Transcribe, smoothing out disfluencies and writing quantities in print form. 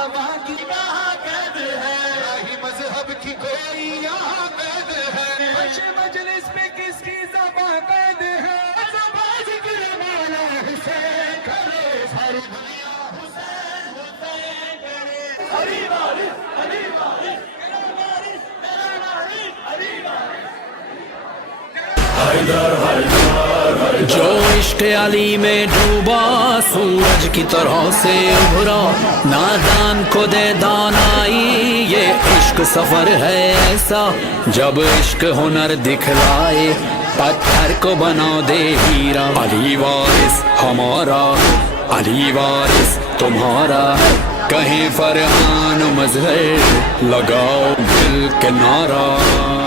زباں کی کہاں قید ہے، نہ ہی مذہب کی کوئی یہاں قید ہے، خوش مجلس پہ کس کی زباں قید ہے، زباں ذکر مولا حسین کرے، ساری دنیا حسین حسین کرے، علی وارث علی وارث میرا وارث میرا وارث علی وارث۔ جو عشق علی میں ڈوبا سورج کی طرح سے ابھرا، نادان کو دے دانائی، یہ عشق سفر ہے ایسا، جب عشق ہنر دکھلائے پتھر کو بنا دے ہیرا۔ علی وارث ہمارا، علی وارث تمہارا، کہیں فرحان مظہر لگاؤ دل کے نعرہ۔